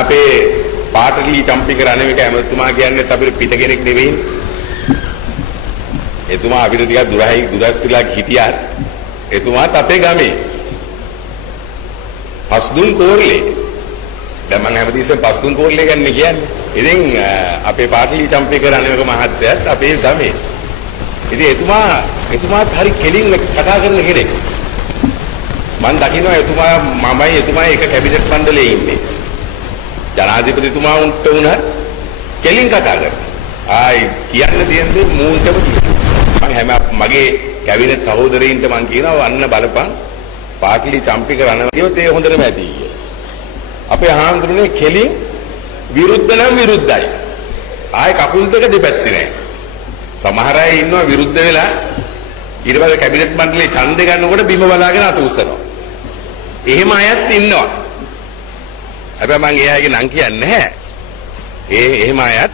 අපේ පාටලි චම්පික රණවික ඇමතුමා කියන්නේ අපිට පිට කෙනෙක් නෙවෙයි. එතුමා අපිට ටිකක් දුරස්සිලා හිටියා. එතුමාත් අපේ ගමේ. පස්දුන් කෝරළේ. දැන් මම හැමතිස්සෙම පස්දුන් කෝරළේ ගන්න කියන්නේ. ඉතින් අපේ පාටලි චම්පික රණවික මහත්තයාත් අපේ ගමේ. ඉතින් එතුමාත් හරි කෙලින් කතා කරන කෙනෙක්. මම දකිනවා එතුමා එක කැබිනට් මණ්ඩලයේ ඉන්නේ. ජනාධිපතිතුමා උන්ට උනත් කෙලින් කතා කරනවා. ආයි කියන්න තියෙන්නේ මූන්ටම කියනවා. මගේ කැබිනට් සහෝදරයින්ට මම කියනවා අන්න බලපන් පාටලි චම්පික රණවිකයෝත් ඒ හොඳටම ඇති කියලා. අපේ ආන්දරනේ කෙලින් විරුද්ධ නම් විරුද්ධයි. ආයි කකුල් දෙක දෙපැත්තේ නැහැ. සමහර අය ඉන්නවා විරුද්ධ වෙලා ඊට පස්සේ කැබිනට් මණ්ඩලයේ ඡන්දය ගන්නකොට බිම බලාගෙන අත උස්සනවා. එහෙම අයත් ඉන්නවා. හැබැයි මම ඒ අයගේ නම් කියන්නේ නැහැ. එහෙම අයත්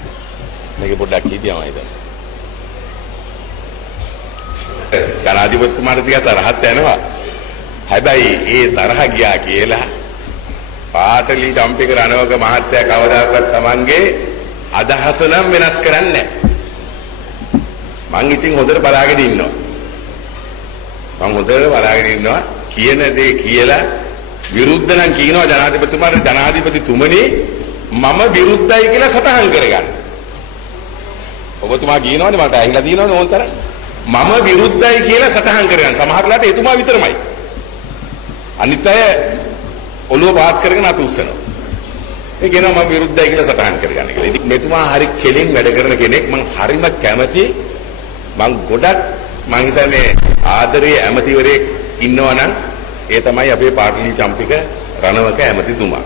මේක පොඩ්ඩක් හිතියමයි දැන්. ජනාධිපතිතුමාට ටිකක් තරහක් යනවා. හැබැයි ඒ තරහ ගියා කියලා පාටලි චම්පික රණවක මහත්තයා කවදාකවත් Tamanගේ අදහස නම් වෙනස් කරන්නේ නැහැ. මං ඉතින් හොඳට බලාගෙන ඉන්නවා. කියන දේ කියලා විරුද්ධ නම් කියනවා ජනාධිපතිතුමාට ජනාධිපතිතුමනි මම විරුද්ධයි කියලා සටහන් කරගන්න. ඔබතුමා කියනවානේ මට ඇහිලා තියෙනවනේ ඕන්තරම්. මම විරුද්ධයි කියලා සටහන් කරගන්න. සමහර වෙලාවට එතුමා විතරමයි. අනිත් අය ඔළුව පාත් කරගෙන අත උස්සනවා. ඒ කියනවා මම විරුද්ධයි කියලා සටහන් කරගන්න කියලා. ඉතින් මෙතුමා හරි කෙලින් වැඩ කරන කෙනෙක්. මං හරිම කැමති. මං ගොඩක් මං හිතන්නේ ආදරේ ඇමතිවරයෙක් ඉන්නවා නම් ඒ තමයි අපේ පාටලි චම්පික රණවක ඇමතිතුමා.